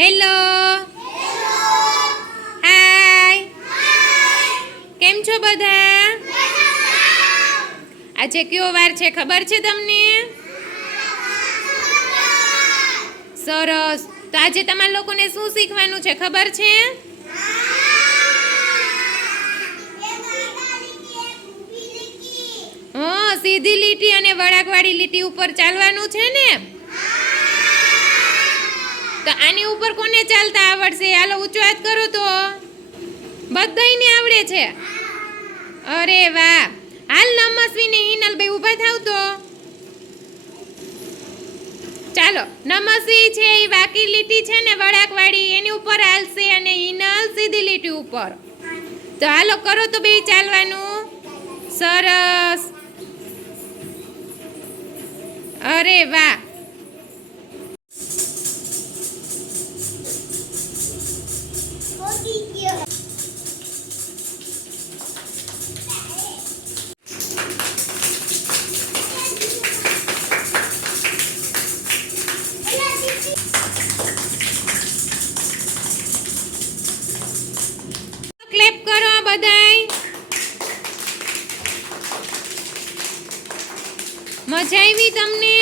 Hello. હાય. કેમ છો બધા? આજે કયો વાર છે ખબર છે તમને? સરસ. તો આજે તમારા લોકોને શું શીખવાનું છે ખબર છે? હા, સીધી લીટી અને વળાંકવાળી લીટી ઉપર ચાલવાનું છે ને? તો આની ઉપર કોને ચાલતા આવડશે? હાલો ઊંચો હાથ કરો તો. બધાયને આવડે છે. અરે વાહ. હાલ નમસ્વી ને હિનલ ભાઈ ઊભા થાવ તો. ચાલો, નમસ્વી છે એ વાકી લીટી છે ને વળાંકવાળી, એની ઉપર હાલશે અને હિનલ સીધી લીટી ઉપર. તો હાલો કરો તો બે ચાલવાનું. સરસ. અરે વાહ. ક્લેપ કરો બધાય. મજા આવી તમને?